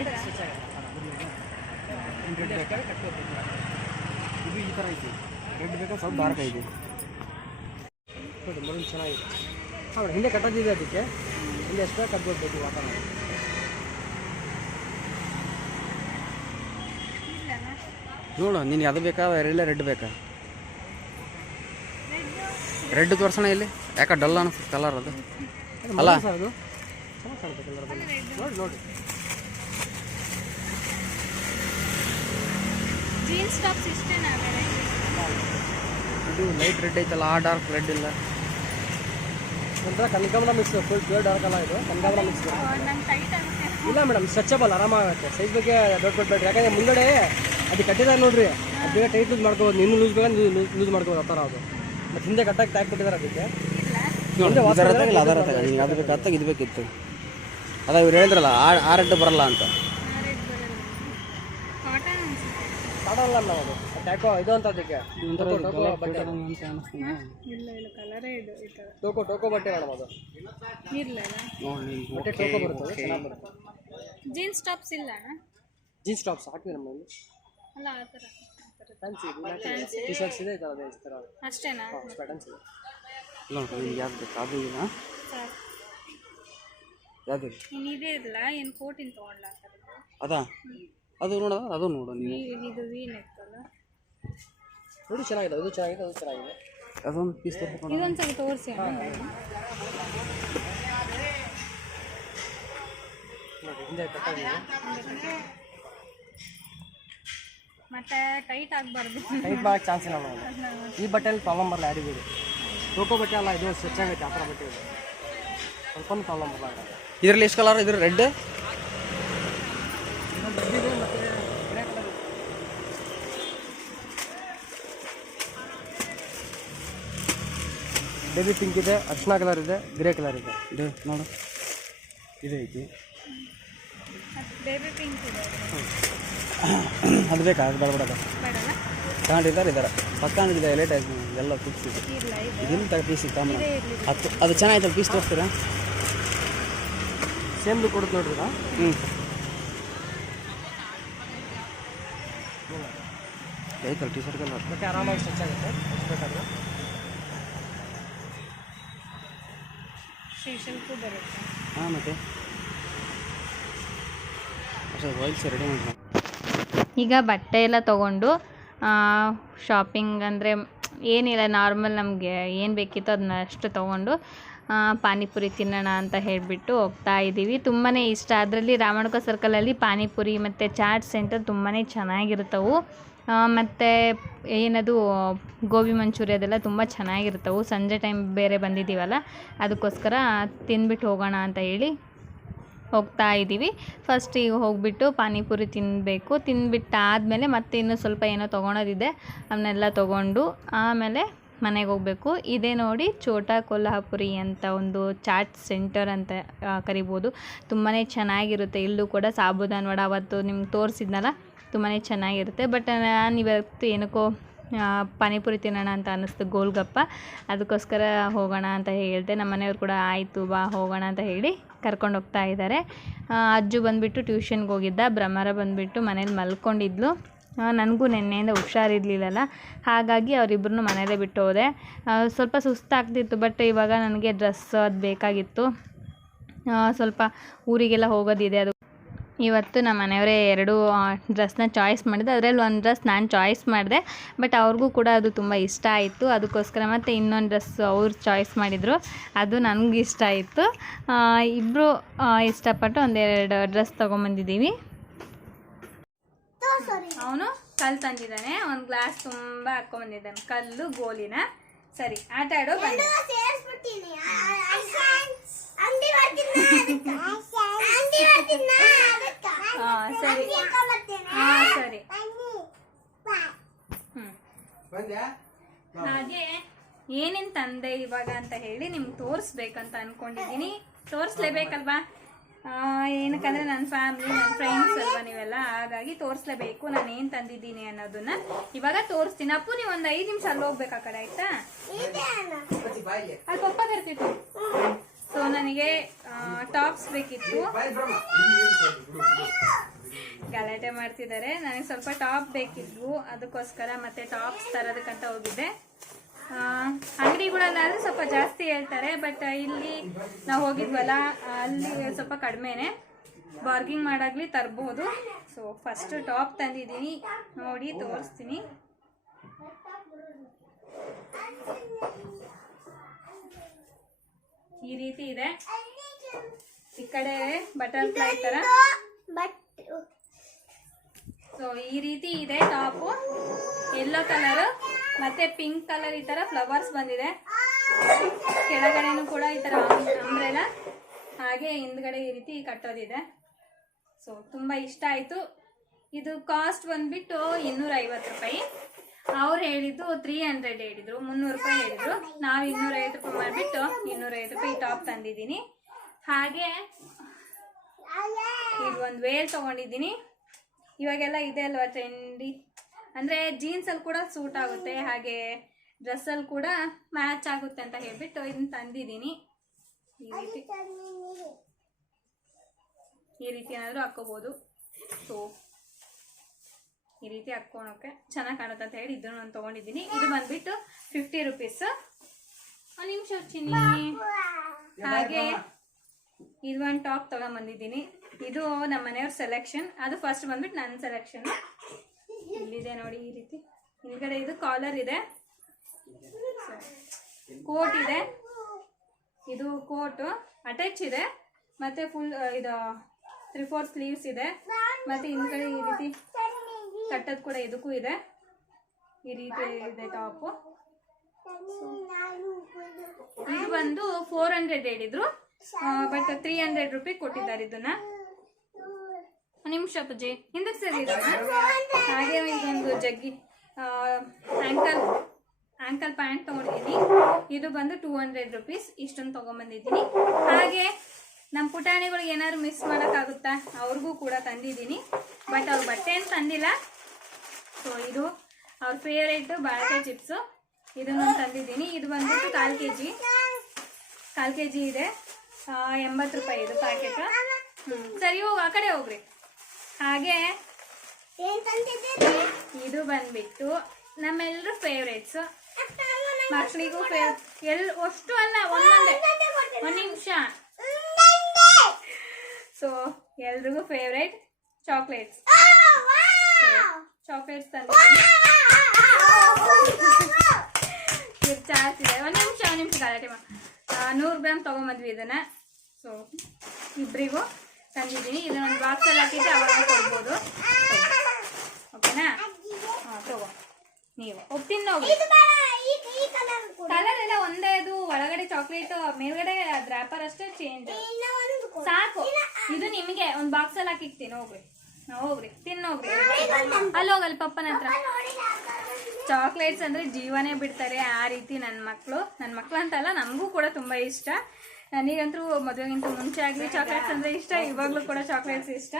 ಇದು ಈ ಥರ ಐತಿ. ರೆಡ್ ಬೇಕಾ ಸ್ವಲ್ಪ ಡಾರ್ಕ್ ಐತಿ ನೋಡಿ. ಮರಳು ಚೆನ್ನಾಗಿದೆ. ಹಾಂ ಹಿಂದೆ ಕಟ್ಟೋದಿದೆ ಅದಕ್ಕೆ. ಹಿಂದೆ ಎಷ್ಟು ಕಟ್ಬೋದು ವಾತಾವರಣ. ನೋಡು ನೀನು ಅದು ಬೇಕಾ ಎಲ್ಲ ರೆಡ್ ಬೇಕಾ? ರೆಡ್ ತೋರ್ಸೋಣ ಇಲ್ಲಿ. ಯಾಕೆ ಡಲ್ ಅನಿಸುತ್ತೆ ಕಲರ್ ಅದು ಅಲ್ಲ ಸರ್? ಅದು ಚೆನ್ನಾಗಿ ಕಾಣುತ್ತೆ ಕಲರ್. ನೋಡಿ ನೋಡಿ ಜೀನ್ಸ್ ಟಾಪ್ಸ್ ಇಷ್ಟೇನಾ? ಇದು ಲೈಟ್ ರೆಡ್ ಐತಲ್ಲ, ಆ ಡಾರ್ಕ್ ರೆಡ್ ಇಲ್ಲ. ಒಂಥರ ಕನಕಾಂಬರ ಮಿಕ್ಸ್, ಫುಲ್ ಪ್ಯೂರ್ ಡಾರ್ಕ್ ಅಲ್ಲ ಇದು, ಕನಕಾಂಬರ ಮಿಕ್ಸ್. ಇಲ್ಲ ಮೇಡಮ್, ಸ್ಟ್ರೆಚಬಲ್ ಆರಾಮಾಗುತ್ತೆ. ಸೈಜ್ ಬಗ್ಗೆ ದೊಡ್ಡ ಕೊಟ್ಬೇಡ್ರಿ, ಯಾಕಂದರೆ ಮುಂಗಡೆ ಅದು ಕಟ್ಟಿದ್ದಾರೆ ನೋಡ್ರಿ, ಅದು ಬೇಗ ಟೈಟ್ ಲೂಸ್ ಮಾಡ್ಕೋಬೋದು. ನೀನು ಲೂಸ್ ಬೇಕಂದ್ರೆ ಲೂಸ್ ಮಾಡ್ಕೋಬೋದು, ಆ ಥರ ಅದು. ಮತ್ತು ಹಿಂದೆ ಕಟ್ಟಾಗಿ ಟ್ಯಾಗ್ ಕೊಟ್ಟಿದ್ದಾರೆ ಅದಕ್ಕೆ. ಇಲ್ಲ ಅದರ ತಗ ನಿಂಗೆ ಅದು ಬೇಕು, ಅತ್ತಾಗ ಇದು ಬೇಕಿತ್ತು. ಅದ ಇವ್ರು ಹೇಳಿದ್ರಲ್ಲ ಆ ರೆಡ್ ಬರಲ್ಲ ಅಂತ. ಕಾಟನ್ ಅಲ್ಲ ಅದು, ಟ್ಯಾಕೋ ಇದು ಅಂತ ಅದಕ್ಕೆ. ಟೋಕೋ ಟೋಕೋ ಬಟ್ಟೆ ಮೇಡಮ್ ಅದು. ಬಟ್ಟೆ ಟೋಕೋ ಬರುತ್ತೆ, ಚೆನ್ನಾಗಿ ಬರುತ್ತೆ. ಜೀನ್ಸ್ ಟಾಪ್ಸ್ ಇಲ್ಲ? ಜೀನ್ಸ್ ಟಾಪ್ಸ್ ಹಾಕಿವಿ ನಮ್ಮಲ್ಲಿ. ಅಲ್ಲ ಆ ಥರ ಫ್ಯಾನ್ಸಿ ಟಿ ಶರ್ಟ್ಸ್ ಇದೆ, ಈ ಥರ ಇಷ್ಟ ಅಷ್ಟೇನಾ? ಪ್ಯಾಟರ್ನ್ಸ್ ಇದೆ. ನೋಡಿ ನಿಮ್ಗೆ ಯಾವ್ದು ಬೇಕು ಅದು ಈಗ ಯಾವ್ದು ಇದೇ ಇಲ್ಲ. ಏನು ಕೋಟಿನ ತೊಗೊಂಡ್ಲ ಅದಾ? ಅದು ನೋಡ, ಅದು ನೋಡು ನೀವು. ಇದು ವಿ ನೆಕ್ ಅಲ್ಲ ನೋಡಿ, ಚೆನ್ನಾಗಿದೆ. ಅದು ಚೆನ್ನಾಗಿದೆ, ಅದು ಚೆನ್ನಾಗಿದೆ. ಅದೊಂದು ಪೀಸ್ ತಗೊಂಡು ಇದೊಂದ್ಸಲ ತೋರಿಸಿ. ನೋಡಿ ಹಿಂದೆ ಕಟ್ಟಾಗಿದೆ. ಮತ್ತೆ ಟೈಟ್ ಆಗಬಾರ್ದು. ಟೈಟ್ ಮಾಡೋಕ್ಕೆ ಚಾನ್ಸ್ ಇಲ್ಲ ನಾವು. ಈ ಬಟ್ಟೆಯಲ್ಲಿ ಪ್ರಾಬ್ಲಮ್ ಬರಲ್ಲ ಯಾರಿಗೂ. ಟೋಕೋ ಬಟ್ಟೆ ಅಲ್ಲ, ಇದು ಸ್ಟ್ರೆಚ್ ಆಗೈತೆ, ಆ ಥರ ಬಟ್ಟೆ ಇದೆ. ಸ್ವಲ್ಪ ಪ್ರಾಬ್ಲಮ್ ಬರಲ್ಲ. ಇದರಲ್ಲಿ ಎಷ್ಟು ಕಲರ್? ಇದ್ರ ರೆಡ್ ಬೇಬಿ ಪಿಂಕ್ ಇದೆ, ಅರ್ಶಿನ ಕಲರ್ ಇದೆ, ಗ್ರೇ ಕಲರ್ ಇದೆ. ಇದು ನೋಡು, ಇದೆ ಐತಿ. ಬೇಬಿ ಪಿಂಕ್ ಇದೆ, ಅದು ಬೇಕಾ? ಅದು ಬೇಡ ಬೇಡ ತಗೊಂಡಿದ್ದಾರೆ. ಇದ್ದಾರೆ ಪಕ್ಕಾನಿದೆ, ಲೇಟ್ ಆಯ್ತು ಎಲ್ಲ ಫಿಕ್ಸ್ ಇದೆ. ಇದನ್ನು ತಗ ಪೀಸ್ ಇತ್ತು ಅದು ಚೆನ್ನಾಗಿತ್ತು. ಪೀಸ್ ತೋರಿಸ್ತೀರಾ? ಸೇಮ್ ಲುಕ್ ಕೊಡುತ್ತೆ ನೋಡ್ರಿ. ಐತಲ್ಲ ಟಿ ಶರ್ಟ್ ಕಲರ್ ಬಟ್ಟೆ ಆರಾಮಾಗಿ ಸ್ಟಿಚ್ ಆಗುತ್ತೆ. ಬೇಕಾದ್ರೆ ಹಾಂ, ಮತ್ತೆ ವೈಲ್ಸ್ ರೆಡಿಮೇಡ್. ಈಗ ಬಟ್ಟೆ ಎಲ್ಲ ತೊಗೊಂಡು ಶಾಪಿಂಗ್ ಅಂದರೆ ಏನಿಲ್ಲ, ನಾರ್ಮಲ್ ನಮಗೆ ಏನು ಬೇಕಿತ್ತು ಅದನ್ನ ಅಷ್ಟು ತೊಗೊಂಡು ಪಾನಿಪುರಿ ತಿನ್ನೋಣ ಅಂತ ಹೇಳಿಬಿಟ್ಟು ಹೋಗ್ತಾ ಇದ್ದೀವಿ. ತುಂಬಾ ಇಷ್ಟ. ಅದರಲ್ಲಿ ರಾಮಣಕ ಸರ್ಕಲಲ್ಲಿ ಪಾನಿಪುರಿ ಮತ್ತು ಚಾಟ್ ಸೆಂಟರ್ ತುಂಬಾ ಚೆನ್ನಾಗಿರ್ತವೆ. ಮತ್ತು ಏನದು ಗೋಬಿ ಮಂಚೂರಿ ಅದೆಲ್ಲ ತುಂಬ ಚೆನ್ನಾಗಿರ್ತವೆ. ಸಂಜೆ ಟೈಮ್ ಬೇರೆ ಬಂದಿದ್ದೀವಲ್ಲ, ಅದಕ್ಕೋಸ್ಕರ ತಿಂದ್ಬಿಟ್ಟು ಹೋಗೋಣ ಅಂತ ಹೇಳಿ ಹೋಗ್ತಾ ಇದ್ದೀವಿ. ಫಸ್ಟ್ ಈಗ ಹೋಗಿಬಿಟ್ಟು ಪಾನಿಪುರಿ ತಿನ್ನಬೇಕು. ತಿಂದ್ಬಿಟ್ಟಾದಮೇಲೆ ಮತ್ತೆ ಇನ್ನೂ ಸ್ವಲ್ಪ ಏನೋ ತೊಗೊಳೋದಿದೆ, ಅವನ್ನೆಲ್ಲ ತೊಗೊಂಡು ಆಮೇಲೆ ಮನೆಗೆ ಹೋಗಬೇಕು. ಇದೇ ನೋಡಿ ಛೋಟಾ ಕೊಲ್ಹಾಪುರಿ ಅಂತ ಒಂದು ಚಾಟ್ ಸೆಂಟರ್ ಅಂತ ಕರಿಬೋದು. ತುಂಬಾ ಚೆನ್ನಾಗಿರುತ್ತೆ. ಇಲ್ಲೂ ಕೂಡ ಸಾಬುದಾನ್ ವಡ ಅವತ್ತು ನಿಮ್ಗೆ ತೋರಿಸಿದ್ನಲ್ಲ, ತುಂಬಾ ಚೆನ್ನಾಗಿರುತ್ತೆ. ಬಟ್ ನಾನು ಇವತ್ತು ಏನಕ್ಕೋ ಪಾನಿಪುರಿ ತಿನ್ನೋಣ ಅಂತ ಅನ್ನಿಸ್ತು, ಗೋಲ್ಗಪ್ಪ. ಅದಕ್ಕೋಸ್ಕರ ಹೋಗೋಣ ಅಂತ ಹೇಳಿದೆ. ನಮ್ಮ ಮನೆಯವ್ರು ಕೂಡ ಆಯಿತು ಬಾ ಹೋಗೋಣ ಅಂತ ಹೇಳಿ ಕರ್ಕೊಂಡು ಹೋಗ್ತಾ ಇದ್ದಾರೆ. ಅಜ್ಜು ಬಂದುಬಿಟ್ಟು ಟ್ಯೂಷನ್ಗೆ ಹೋಗಿದ್ದ, ಭ್ರಮರ ಬಂದುಬಿಟ್ಟು ಮನೇಲಿ ಮಲ್ಕೊಂಡಿದ್ಲು. ನನಗೂ ನೆನ್ನೆಯಿಂದ ಹುಷಾರಿರಲಿಲ್ಲಲ್ಲ, ಹಾಗಾಗಿ ಅವರಿಬ್ಬರನ್ನೂ ಮನೇಲೇ ಬಿಟ್ಟು ಹೋದೆ. ಸ್ವಲ್ಪ ಸುಸ್ತಾಗ್ತಿತ್ತು, ಬಟ್ ಇವಾಗ ನನಗೆ ಡ್ರೆಸ್ ಅದು ಬೇಕಾಗಿತ್ತು. ಸ್ವಲ್ಪ ಊರಿಗೆಲ್ಲ ಹೋಗೋದಿದೆ. ಅದು ಇವತ್ತು ನಮ್ಮ ಮನೆಯವರೇ 2 ಡ್ರೆಸ್ನ ಚಾಯ್ಸ್ ಮಾಡಿದೆ. ಅದರಲ್ಲಿ ಒಂದು ಡ್ರೆಸ್ ನಾನು ಚಾಯ್ಸ್ ಮಾಡಿದೆ, ಬಟ್ ಅವ್ರಿಗೂ ಕೂಡ ಅದು ತುಂಬ ಇಷ್ಟ ಆಯಿತು. ಅದಕ್ಕೋಸ್ಕರ ಮತ್ತು ಇನ್ನೊಂದು ಡ್ರೆಸ್ ಅವ್ರು ಚಾಯ್ಸ್ ಮಾಡಿದರು, ಅದು ನನಗೆ ಇಷ್ಟ ಆಯಿತು. ಇಬ್ಬರು ಇಷ್ಟಪಟ್ಟು 1-2 ಡ್ರೆಸ್ ತೊಗೊಂಬಂದಿದ್ದೀವಿ. ಅವನು ಕಲ್ಲು ತಂದಿದ್ದಾನೆ, ಒಂದು ಗ್ಲಾಸ್ ತುಂಬ ಹಾಕ್ಕೊಂಬಂದಿದ್ದಾನೆ, ಕಲ್ಲು ಗೋಲಿನ. ಸರಿ, ಆಟ ಆಡೋ ಬನ್ನಿ. ಸರಿ ಸರಿ. ಹಾಗೆ ಏನೇನು ತಂದೆ ಇವಾಗ ಅಂತ ಹೇಳಿ ನಿಮ್ಗೆ ತೋರಿಸ್ಬೇಕಂತ ಅನ್ಕೊಂಡಿದ್ದೀನಿ. ತೋರಿಸ್ಲೇಬೇಕಲ್ವಾ? ಏನಕ್ಕಂದ್ರೆ ನನ್ನ ಫ್ಯಾಮಿಲಿ, ನನ್ನ ಫ್ರೆಂಡ್ಸ್ ಅಲ್ವಾ ನೀವೆಲ್ಲ, ಹಾಗಾಗಿ ತೋರಿಸ್ಲೇಬೇಕು ನಾನು ಏನು ತಂದಿದ್ದೀನಿ ಅನ್ನೋದನ್ನ. ಇವಾಗ ತೋರಿಸ್ತೀನಿ. ಅಪ್ಪು ನೀವು ಒಂದು 5 ನಿಮಿಷ ಅಲ್ಲಿ ಹೋಗ್ಬೇಕು ಆ ಕಡೆ, ಆಯ್ತಾ? ಅಲ್ಲಿ ಪಪ್ಪ ಕರ್ತಿತ್ತು. ಸೊ ನನಗೆ ಟಾಪ್ಸ್ ಬೇಕಿತ್ತು. ಗಲಾಟೆ ಮಾಡ್ತಿದ್ದಾರೆ. ನನಗೆ ಸ್ವಲ್ಪ ಟಾಪ್ ಬೇಕಿದ್ವು, ಅದಕ್ಕೋಸ್ಕರ ಮತ್ತೆ ಟಾಪ್ಸ್ ತರೋದಕ್ಕಂತ ಹೋಗಿದ್ದೆ. ಅಂಗಡಿಗಳಲ್ಲಾದ್ರೆ ಸ್ವಲ್ಪ ಜಾಸ್ತಿ ಹೇಳ್ತಾರೆ, ಬಟ್ ಇಲ್ಲಿ ನಾವು ಹೋಗಿದ್ವಲ್ಲ ಅಲ್ಲಿ ಸ್ವಲ್ಪ ಕಡಿಮೆನೆ, ಬಾರ್ಗಿಂಗ್ ಮಾಡಾಗ್ಲಿ ತರ್ಬೋದು. ಸೊ ಫಸ್ಟ್ ಟಾಪ್ ತಂದಿದ್ದೀನಿ, ನೋಡಿ ತೋರಿಸ್ತೀನಿ. ಈ ರೀತಿ ಇದೆ, ಈ ಕಡೆ ಬಟರ್ಫ್ಲೈ ತರ. ಸೊ ಈ ರೀತಿ ಇದೆ ಟಾಪು, ಯೆಲ್ಲೋ ಕಲರ್ ಮತ್ತೆ ಪಿಂಕ್ ಕಲರ್, ಈ ತರ ಫ್ಲವರ್ಸ್ ಬಂದಿದೆ. ಕೆಳಗಡೆನೂ ಕೂಡ ಈ ತರ ಅಂಬ್ರೆಲಾ, ಹಾಗೆ ಹಿಂದ್ಗಡೆ ಈ ರೀತಿ ಕಟ್ಟೋದಿದೆ. ಸೊ ತುಂಬಾ ಇಷ್ಟ ಆಯ್ತು. ಇದು ಕಾಸ್ಟ್ ಬಂದ್ಬಿಟ್ಟು 250 ರೂಪಾಯಿ. ಅವ್ರು ಹೇಳಿದ್ದು 300 ಹೇಳಿದ್ರು, 300 ರೂಪಾಯಿ ಹೇಳಿದ್ರು. ನಾವು 250 ರೂಪಾಯಿ ಮಾಡಿಬಿಟ್ಟು 250 ರೂಪಾಯಿ ಟಾಪ್ ತಂದಿದ್ದೀನಿ. ಹಾಗೆ ಇದು ಒಂದು ವೇಲ್ ತಗೊಂಡಿದ್ದೀನಿ. ಇವಾಗೆಲ್ಲ ಇದೆ ಅಲ್ವಾ ಟ್ರೆಂಡಿ, ಅಂದರೆ ಜೀನ್ಸಲ್ಲಿ ಕೂಡ ಸೂಟ್ ಆಗುತ್ತೆ, ಹಾಗೆ ಡ್ರೆಸ್ಸಲ್ಲಿ ಕೂಡ ಮ್ಯಾಚ್ ಆಗುತ್ತೆ ಅಂತ ಹೇಳ್ಬಿಟ್ಟು ಇದನ್ನ ತಂದಿದ್ದೀನಿ. ಈ ರೀತಿ ಏನಾದರೂ ಹಾಕೋಬೋದು. ಸೊ ಈ ರೀತಿ ಹಾಕ್ಕೊಳೋಕೆ ಚೆನ್ನಾಗಿ ಕಾಣುತ್ತೆ ಅಂತ ಹೇಳಿ ಇದನ್ನು ನಾನು ತೊಗೊಂಡಿದ್ದೀನಿ. ಇದು ಬಂದ್ಬಿಟ್ಟು 50 ರೂಪೀಸ್. ಒಂದು ನಿಮಿಷ ಚಿನ್ನಿ. ಹಾಗೆ ಇದು ಒಂದು ಟಾಪ್ ತೊಗೊಂಬಂದಿದ್ದೀನಿ. ಇದು ನಮ್ಮ ಮನೆಯವ್ರ ಸೆಲೆಕ್ಷನ್, ಅದು ಫಸ್ಟ್ ಬಂದ್ಬಿಟ್ಟು ನನ್ನ ಸೆಲೆಕ್ಷನ್. ಇಲ್ಲಿದೆ ನೋಡಿ ಈ ರೀತಿ, ಹಿಂದ್ಗಡೆ ಇದು ಕಾಲರ್ ಇದೆ, ಕೋಟ್ ಇದೆ, ಇದು ಕೋಟು ಅಟ್ಯಾಚ್ ಇದೆ, ಮತ್ತೆ ಫುಲ್ ಇದು 3/4 ಸ್ಲೀವ್ಸ್ ಇದೆ, ಮತ್ತೆ ಹಿಂದ್ಗಡೆ ಈ ರೀತಿ ಕಟ್ಟೋದು ಕೂಡ ಇದಕ್ಕೂ ಇದೆ. ಈ ರೀತಿ ಇದೆ ಟಾಪು. ಇದು ಬಂದು 400 ಹೇಳಿದ್ರು, ಬಟ್ 300 ರೂಪಾಯಿ ಕೊಟ್ಟಿದ್ದಾರೆ ಇದನ್ನ. ನಿಮಿಷ ಪೂಜೆ ಹಿಂದಕ್ಕೆ ಸರಿ. ಹಾಗೆ ಇದೊಂದು ಜಗ್ಗಿ ಆಂಕಲ್ ಪ್ಯಾಂಟ್ ತೊಗೊಂಡಿದ್ದೀನಿ. ಇದು ಬಂದು 200 ರೂಪೀಸ್. ಇಷ್ಟೊಂದು ತೊಗೊಂಬಂದಿದ್ದೀನಿ. ಹಾಗೆ ನಮ್ಮ ಪುಟಾಣಿಗಳಿಗೆ ಏನಾದ್ರು ಮಿಸ್ ಮಾಡೋಕ್ಕಾಗುತ್ತಾ, ಅವ್ರಿಗೂ ಕೂಡ ತಂದಿದ್ದೀನಿ, ಬಟ್ ಅವ್ರ ಬಟ್ಟೆ ಏನು ತಂದಿಲ್ಲ. ಸೊ ಇದು ಅವ್ರ ಫೇವ್ರೇಟು ಬಾಳೆಕಾಯಿ ಚಿಪ್ಸು, ಇದನ್ನು ತಂದಿದ್ದೀನಿ. ಇದು ಬಂದ್ಬಿಟ್ಟು 1/4 kg ಇದೆ, 80 ರೂಪಾಯಿ ಇದು ಪ್ಯಾಕೆಟ್. ಸರಿ ಹೋಗಿ ಆ ಕಡೆ ಹೋಗ್ರಿ. ಹಾಗೆ ಇದು ಬಂದ್ಬಿಟ್ಟು ನಮ್ಮೆಲ್ಲರೂ ಫೇವ್ರೇಟ್ಸ್, ಮಕ್ಕಳಿಗೂ ಅಷ್ಟು ಅಲ್ಲ, ಒಂದೊಂದೇ, ಒಂದು ನಿಮಿಷ. ಸೊ ಎಲ್ರಿಗೂ ಫೇವ್ರೇಟ್ ಚಾಕ್ಲೇಟ್ಸ್ ತಂದಿದ್ದೀನಿ. ಚಾರ್ಜ್ ಇದೆ, ಒಂದು ನಿಮಿಷ ಗಲಾಟೆ 100 ಗ್ರಾಮ್ ತೊಗೊಂಬಂದ್ವಿ ಇದನ್ನ. ಸೊ ಇಬ್ಬರಿಗೂ ತಂದಿದ್ದೀನಿ. ಇದನ್ನೊಂದು ಬಾಕ್ಸಲ್ಲಿ ಹಾಕಿದ್ರೆ ಅವಾಗ ಕೊಡ್ಬೋದು. ಓಕೆನಾ? ಹಾಂ ತಗೋ, ನೀವು ಒಪ್ಪಿನ ಕಲರ್ ಎಲ್ಲ ಒಂದೇ, ಅದು ಒಳಗಡೆ ಚಾಕ್ಲೇಟ್, ಮೇಲ್ಗಡೆ ರ್ಯಾಪರ್ ಅಷ್ಟೇ ಚೇಂಜ್. ಸಾಕು, ಇದು ನಿಮಗೆ ಒಂದು ಬಾಕ್ಸಲ್ಲಿ ಹಾಕಿಕ್ತೀನಿ. ಹೋಗ್ರಿ ತಿನ್ನೋಗ್ರಿ. ಅಲ್ಲಿ ಹೋಗಲ್ಲಿ ಪಪ್ಪನ ಹತ್ರ. ಚಾಕ್ಲೇಟ್ಸ್ ಅಂದರೆ ಜೀವನೇ ಬಿಡ್ತಾರೆ ಆ ರೀತಿ ನನ್ನ ಮಕ್ಕಳು ಅಂತಲ್ಲ, ನಮಗೂ ಕೂಡ ತುಂಬ ಇಷ್ಟ. ನನಗಂತೂ ಮದುವೆಗಿಂತ ಮುಂಚೆ ಆಗಲಿ ಚಾಕ್ಲೇಟ್ಸ್ ಅಂದರೆ ಇಷ್ಟ, ಇವಾಗಲೂ ಕೂಡ ಚಾಕ್ಲೇಟ್ಸ್ ಇಷ್ಟ.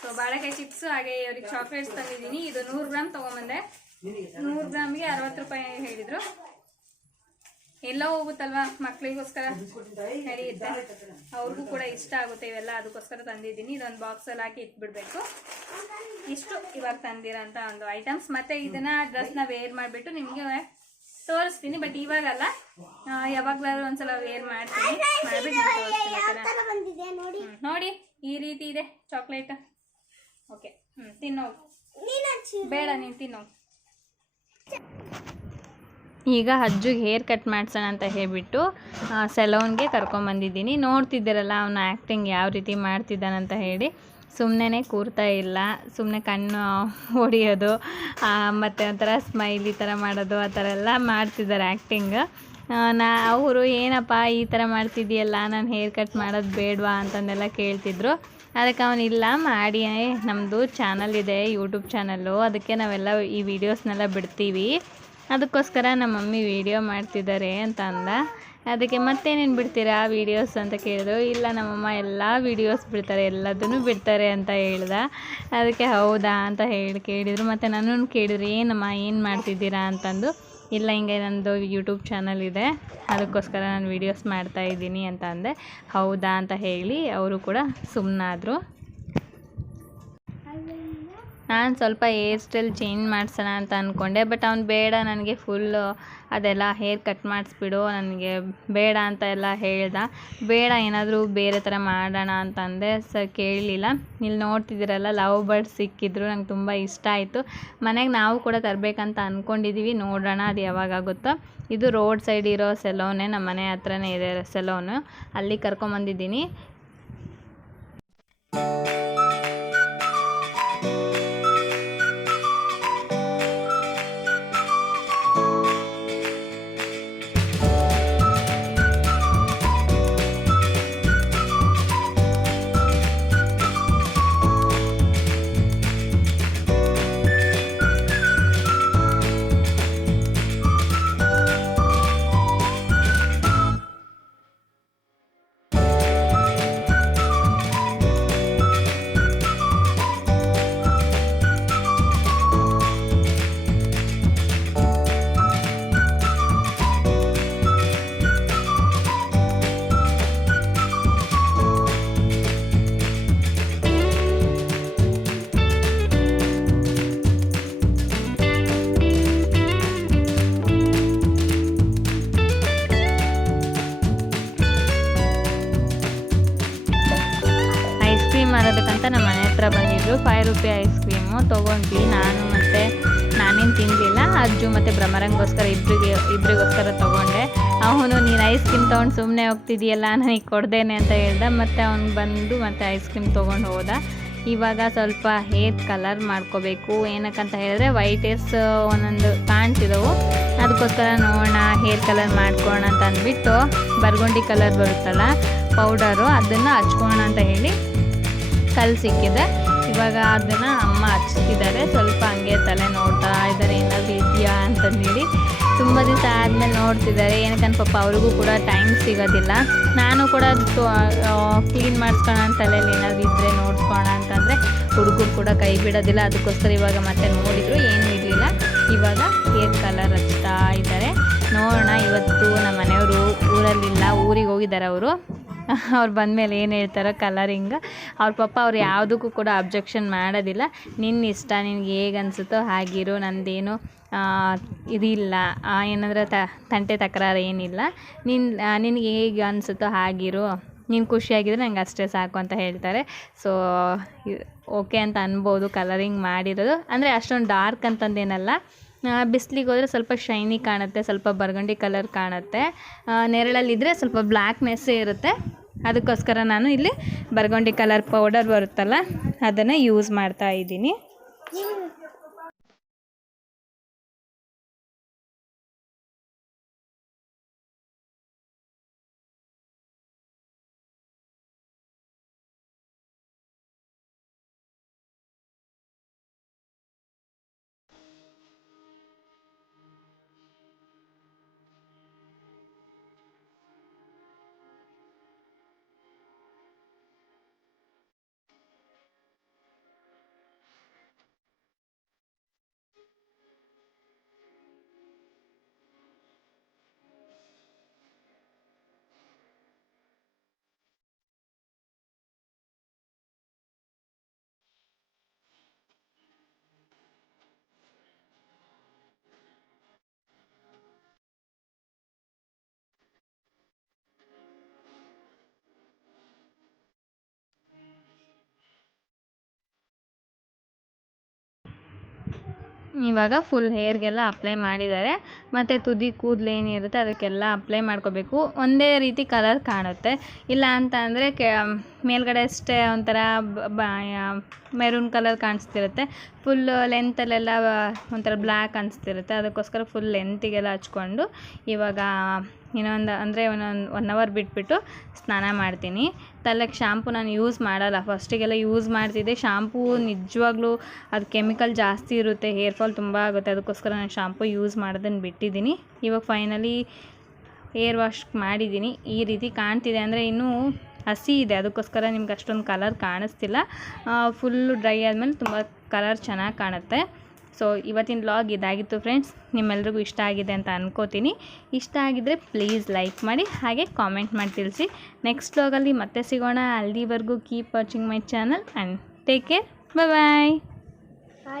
ಸೊ ಬಾಳೆಕಾಯಿ ಚಿಪ್ಸ್, ಹಾಗೆ ಇವ್ರಿಗೆ ಚಾಕ್ಲೇಟ್ಸ್ ತಂದಿದ್ದೀನಿ. ಇದು 100 ಗ್ರಾಮ್ ತೊಗೊಂಬಂದೆ. 100 ಗ್ರಾಮ್ಗೆ 60 ರೂಪಾಯಿ ಹೇಳಿದರು. ಎಲ್ಲ ಹೋಗುತ್ತಲ್ವಾ ಮಕ್ಕಳಿಗೋಸ್ಕರ ನಡೆಯುತ್ತೆ, ಅವ್ರಿಗೂ ಕೂಡ ಇಷ್ಟ ಆಗುತ್ತೆ ಇವೆಲ್ಲ, ಅದಕ್ಕೋಸ್ಕರ ತಂದಿದ್ದೀನಿ. ಇದೊಂದು ಬಾಕ್ಸಲ್ಲಿ ಹಾಕಿ ಇಟ್ಬಿಡ್ಬೇಕು. ಇಷ್ಟು ಇವಾಗ ತಂದಿರೋಂಥ ಒಂದು ಐಟಮ್ಸ್. ಮತ್ತು ಇದನ್ನು ಡ್ರೆಸ್ನ ವೇರ್ ಮಾಡಿಬಿಟ್ಟು ನಿಮಗೆ ತೋರಿಸ್ತೀನಿ, ಬಟ್ ಇವಾಗಲ್ಲ, ಯಾವಾಗಲಾದ್ರೂ ಒಂದ್ಸಲ ವೇರ್ ಮಾಡ್ತೀನಿ, ಮಾಡಿಬಿಟ್ಟು ತೋರಿಸ್ತೀನಿ. ನೋಡಿ ಈ ರೀತಿ ಇದೆ ಚಾಕ್ಲೇಟ್. ಓಕೆ, ತಿನ್ನೋಗು. ಬೇಡ, ನೀನು ತಿನ್ನೋಗು. ಈಗ ಅಜ್ಜಿಗೆ ಹೇರ್ ಕಟ್ ಮಾಡ್ಸೋಣ ಅಂತ ಹೇಳಿಬಿಟ್ಟು ಸೆಲೂನ್ಗೆ ಕರ್ಕೊಂಬಂದಿದ್ದೀನಿ. ನೋಡ್ತಿದ್ದೀರಲ್ಲ ಅವನ ಆ್ಯಕ್ಟಿಂಗ್ ಯಾವ ರೀತಿ ಮಾಡ್ತಿದ್ದಾನಂತ ಹೇಳಿ. ಸುಮ್ಮನೆ ಕೂರ್ತಾ ಇಲ್ಲ, ಸುಮ್ಮನೆ ಕಣ್ಣು ಹೊಡಿಯೋದು, ಮತ್ತು ಒಂಥರ ಸ್ಮೈಲಿ ಥರ ಮಾಡೋದು, ಆ ಥರ ಎಲ್ಲ ಮಾಡ್ತಿದ್ದಾರೆ ಆ್ಯಕ್ಟಿಂಗ್. ಅವರು ಏನಪ್ಪ ಈ ಥರ ಮಾಡ್ತಿದ್ದೀಯಲ್ಲ, ನಾನು ಹೇರ್ ಕಟ್ ಮಾಡೋದು ಬೇಡವಾ ಅಂತಂದೆಲ್ಲ ಕೇಳ್ತಿದ್ರು. ಅದಕ್ಕೆ ಅವನಿಲ್ಲ, ಮಾಡಿ, ನಮ್ಮದು ಚಾನಲ್ ಇದೆ, ಯೂಟ್ಯೂಬ್ ಚಾನಲ್ಲು, ಅದಕ್ಕೆ ನಾವೆಲ್ಲ ಈ ವಿಡಿಯೋಸ್ನೆಲ್ಲ ಬಿಡ್ತೀವಿ, ಅದಕ್ಕೋಸ್ಕರ ನಮ್ಮ ಮಮ್ಮಿ ವೀಡಿಯೋ ಮಾಡ್ತಿದ್ದಾರೆ ಅಂತ ಅಂದ. ಅದಕ್ಕೆ ಮತ್ತೇನೇನು ಬಿಡ್ತೀರಾ ವೀಡಿಯೋಸ್ ಅಂತ ಕೇಳಿದ್ರು. ಇಲ್ಲ ನಮ್ಮಮ್ಮ ಎಲ್ಲ ವೀಡಿಯೋಸ್ ಬಿಡ್ತಾರೆ, ಎಲ್ಲದನ್ನು ಬಿಡ್ತಾರೆ ಅಂತ ಹೇಳ್ದೆ. ಅದಕ್ಕೆ ಹೌದಾ ಅಂತ ಕೇಳಿದರು. ಮತ್ತು ನನ್ನನ್ನು ಕೇಳಿದ್ರು, ಏನಮ್ಮ ಏನು ಮಾಡ್ತಿದ್ದೀರಾ ಅಂತಂದು. ಇಲ್ಲ ಹಿಂಗೆ ನನ್ನದು ಯೂಟ್ಯೂಬ್ ಚಾನಲ್ ಇದೆ, ಅದಕ್ಕೋಸ್ಕರ ನಾನು ವೀಡಿಯೋಸ್ ಮಾಡ್ತಾಯಿದ್ದೀನಿ ಅಂತ ಅಂದೆ. ಹೌದಾ ಅಂತ ಹೇಳಿ ಅವರು ಕೂಡ ಸುಮ್ಮನಾದರು. ನಾನು ಸ್ವಲ್ಪ ಹೇರ್ ಸ್ಟೈಲ್ ಚೇಂಜ್ ಮಾಡಿಸೋಣ ಅಂತ ಅಂದ್ಕೊಂಡೆ. ಬಟ್ ಅವ್ನು ಬೇಡ, ನನಗೆ ಫುಲ್ಲು ಅದೆಲ್ಲ ಹೇರ್ ಕಟ್ ಮಾಡಿಸ್ಬಿಡು, ನನಗೆ ಬೇಡ ಅಂತ ಎಲ್ಲ ಹೇಳ್ದ. ಬೇಡ, ಏನಾದರೂ ಬೇರೆ ಥರ ಮಾಡೋಣ ಅಂತಂದೆ. ಕೇಳಲಿಲ್ಲ. ಇಲ್ಲಿ ನೋಡ್ತಿದ್ದೀರಲ್ಲ, ಲವ್ ಬರ್ಡ್ ಸಿಕ್ಕಿದ್ರು, ನಂಗೆ ತುಂಬ ಇಷ್ಟ ಆಯಿತು. ಮನೆಗೆ ನಾವು ಕೂಡ ತರಬೇಕಂತ ಅಂದ್ಕೊಂಡಿದ್ದೀವಿ, ನೋಡೋಣ ಅದು ಯಾವಾಗಾಗುತ್ತೋ. ಇದು ರೋಡ್ ಸೈಡ್ ಇರೋ ಸೆಲೂನೇ, ನಮ್ಮ ಮನೆ ಹತ್ರನೇ ಇದೆ ಸೆಲೂನು, ಅಲ್ಲಿ ಕರ್ಕೊಂಬಂದಿದ್ದೀನಿ. ಮಾರೋದಕ್ಕಂತ ನಮ್ಮ ಮನೆ ಹತ್ರ ಬಂದಿದ್ರು. 5 ರೂಪಾಯಿ ಐಸ್ ಕ್ರೀಮು ತೊಗೊಂಡ್ವಿ. ನಾನೇನು ತಿನ್ನಲಿಲ್ಲ, ಅಜ್ಜು ಮತ್ತು ಭ್ರಮರಂಗೋಸ್ಕರ ಇಬ್ಬರಿಗೋಸ್ಕರ ತೊಗೊಂಡೆ. ಅವನು ನೀನು ಐಸ್ ಕ್ರೀಮ್ ತೊಗೊಂಡು ಸುಮ್ಮನೆ ಹೋಗ್ತಿದ್ದೀಯಲ್ಲ, ನನಗೆ ಕೊಡ್ದೇನೆ ಅಂತ ಹೇಳ್ದ. ಮತ್ತು ಅವ್ನು ಬಂದು ಮತ್ತು ಐಸ್ ಕ್ರೀಮ್ ತೊಗೊಂಡು ಹೋದ. ಇವಾಗ ಸ್ವಲ್ಪ ಹೇರ್ ಕಲರ್ ಮಾಡ್ಕೋಬೇಕು. ಏನಕ್ಕಂತ ಹೇಳಿದ್ರೆ ವೈಟ್ ಹೇರ್ಸ್ ಒಂದೊಂದು ಕಾಣ್ತಿದ್ದವು, ಅದಕ್ಕೋಸ್ಕರ ನೋಡೋಣ ಹೇರ್ ಕಲರ್ ಮಾಡ್ಕೊಳ್ಳೋಣ ಅಂತ ಅಂದ್ಬಿಟ್ಟು ಬರ್ಗುಂಡಿ ಕಲರ್ ಬರುತ್ತಲ್ಲ ಪೌಡರು, ಅದನ್ನು ಹಚ್ಕೊಳ್ಳೋಣ ಅಂತ ಹೇಳಿ ಕಲ್ಲು ಸಿಕ್ಕಿದೆ. ಇವಾಗ ಅದನ್ನು ಅಮ್ಮ ಹಚ್ತಿದ್ದಾರೆ. ಸ್ವಲ್ಪ ಹಂಗೆ ತಲೆ ನೋಡ್ತಾ ಇದ್ದಾರೆ, ಏನಾದರೂ ಇದೆಯಾ ಅಂತಂದೇಳಿ. ತುಂಬ ದಿವಸ ಆದಮೇಲೆ ನೋಡ್ತಿದ್ದಾರೆ. ಏನಕ್ಕಂತ ಪಾಪ ಅವ್ರಿಗೂ ಕೂಡ ಟೈಮ್ ಸಿಗೋದಿಲ್ಲ. ನಾನು ಕೂಡ ಕ್ಲೀನ್ ಮಾಡಿಸ್ಕೊಳ್ಳೋಣ ತಲೆಯಲ್ಲಿ ಏನಾದರೂ ಇದ್ದರೆ ನೋಡ್ಕೊಳ್ಳೋಣ ಅಂತಂದರೆ ಹುಡುಗರು ಕೂಡ ಕೈ ಬಿಡೋದಿಲ್ಲ. ಅದಕ್ಕೋಸ್ಕರ ಇವಾಗ ಮತ್ತೆ ನೋಡಿದ್ರು, ಏನೂ ಇರಲಿಲ್ಲ. ಇವಾಗ ಹೇರ್ ಕಲರ್ ಹಚ್ತಾ ಇದ್ದಾರೆ. ನೋಡೋಣ, ಇವತ್ತು ನಮ್ಮ ಮನೆಯವರು ಊರಲ್ಲಿಲ್ಲ, ಊರಿಗೆ ಹೋಗಿದ್ದಾರೆ ಅವರು. ಅವ್ರು ಬಂದಮೇಲೆ ಏನು ಹೇಳ್ತಾರೋ ಕಲರಿಂಗ್. ಅವ್ರು ಯಾವುದಕ್ಕೂ ಕೂಡ ಅಬ್ಜೆಕ್ಷನ್ ಮಾಡೋದಿಲ್ಲ. ನಿನ್ನ ಇಷ್ಟ, ನಿನಗೆ ಹೇಗೆ ಅನಿಸುತ್ತೋ ಹಾಗಿರು, ನಂದೇನು ಇದಿಲ್ಲ, ಏನಂದ್ರೆ ತಂಟೆ ತಕರಾರು ಏನಿಲ್ಲ. ನಿನಗೆ ಹೇಗೆ ಅನಿಸುತ್ತೋ ಹಾಗಿರು, ನೀನು ಖುಷಿಯಾಗಿದ್ರೆ ನಂಗೆ ಅಷ್ಟೇ ಸಾಕು ಅಂತ ಹೇಳ್ತಾರೆ. ಸೊ ಓಕೆ ಅಂತ ಅನ್ಬೋದು ಕಲರಿಂಗ್ ಮಾಡಿರೋದು. ಅಂದರೆ ಅಷ್ಟೊಂದು ಡಾರ್ಕ್ ಅಂತಂದೇನಲ್ಲ, ಬಿಸಿಲಿಗೆ ಹೋದರೆ ಸ್ವಲ್ಪ ಶೈನಿ ಕಾಣುತ್ತೆ, ಸ್ವಲ್ಪ ಬರ್ಗಂಡಿ ಕಲರ್ ಕಾಣುತ್ತೆ. ನೆರಳಲ್ಲಿದ್ದರೆ ಸ್ವಲ್ಪ ಬ್ಲ್ಯಾಕ್ನೆಸ್ಸೇ ಇರುತ್ತೆ. ಅದಕ್ಕೋಸ್ಕರ ನಾನು ಇಲ್ಲಿ ಬರ್ಗಂಡಿ ಕಲರ್ ಪೌಡರ್ ಬರುತ್ತಲ್ಲ ಅದನ್ನು ಯೂಸ್ ಮಾಡ್ತಾ ಇದ್ದೀನಿ. ಇವಾಗ ಫುಲ್ ಹೇರ್ಗೆಲ್ಲ ಅಪ್ಲೈ ಮಾಡಿದ್ದಾರೆ. ಮತ್ತು ತುದಿ ಕೂದಲು ಏನಿರುತ್ತೆ ಅದಕ್ಕೆಲ್ಲ ಅಪ್ಲೈ ಮಾಡ್ಕೋಬೇಕು. ಒಂದೇ ರೀತಿ ಕಲರ್ ಕಾಣುತ್ತೆ. ಇಲ್ಲ ಅಂತ ಅಂದರೆ ಮೇಲ್ಗಡೆ ಅಷ್ಟೇ ಒಂಥರ ಮೆರೂನ್ ಕಲರ್ ಕಾಣಿಸ್ತಿರುತ್ತೆ. ಫುಲ್ ಲೆಂತಲ್ಲೆಲ್ಲ ಒಂಥರ ಬ್ಲ್ಯಾಕ್ ಅನಿಸ್ತಿರುತ್ತೆ. ಅದಕ್ಕೋಸ್ಕರ ಫುಲ್ ಲೆಂತಿಗೆಲ್ಲ ಹಚ್ಕೊಂಡು ಇವಾಗ ಇನ್ನೊಂದು ಅಂದರೆ 1 ಅವರ್ ಬಿಟ್ಬಿಟ್ಟು ಸ್ನಾನ ಮಾಡ್ತೀನಿ. ತಲೆಗೆ ಶಾಂಪು ನಾನು ಯೂಸ್ ಮಾಡಲ್ಲ. ಫಸ್ಟಿಗೆಲ್ಲ ಯೂಸ್ ಮಾಡ್ತಿದ್ದೆ. ಶಾಂಪೂ ನಿಜವಾಗ್ಲೂ ಅದು ಕೆಮಿಕಲ್ ಜಾಸ್ತಿ ಇರುತ್ತೆ, ಹೇರ್ ಫಾಲ್ ತುಂಬ ಆಗುತ್ತೆ. ಅದಕ್ಕೋಸ್ಕರ ನಾನು ಶಾಂಪು ಯೂಸ್ ಮಾಡೋದನ್ನು ಬಿಟ್ಟಿದ್ದೀನಿ. ಇವಾಗ ಫೈನಲಿ ಹೇರ್ ವಾಶ್ ಮಾಡಿದ್ದೀನಿ. ಈ ರೀತಿ ಕಾಣ್ತಿದೆ, ಅಂದರೆ ಇನ್ನೂ ಹಸಿ ಇದೆ, ಅದಕ್ಕೋಸ್ಕರ ನಿಮ್ಗೆ ಅಷ್ಟೊಂದು ಕಲರ್ ಕಾಣಿಸ್ತಿಲ್ಲ. ಫುಲ್ಲು ಡ್ರೈ ಆದಮೇಲೆ ತುಂಬ ಕಲರ್ ಚೆನ್ನಾಗಿ ಕಾಣುತ್ತೆ. ಸೊ ಇವತ್ತಿನ ವ್ಲಾಗ್ ಇದಾಗಿತ್ತು ಫ್ರೆಂಡ್ಸ್. ನಿಮ್ಮೆಲ್ರಿಗೂ ಇಷ್ಟ ಆಗಿದೆ ಅಂತ ಅನ್ಕೋತೀನಿ. ಇಷ್ಟ ಆಗಿದ್ದರೆ ಪ್ಲೀಸ್ ಲೈಕ್ ಮಾಡಿ, ಹಾಗೆ ಕಾಮೆಂಟ್ ಮಾಡಿ ತಿಳಿಸಿ. ನೆಕ್ಸ್ಟ್ ವ್ಲಾಗಲ್ಲಿ ಮತ್ತೆ ಸಿಗೋಣ. ಅಲ್ಲಿವರೆಗೂ keep watching my channel and take care. Bye.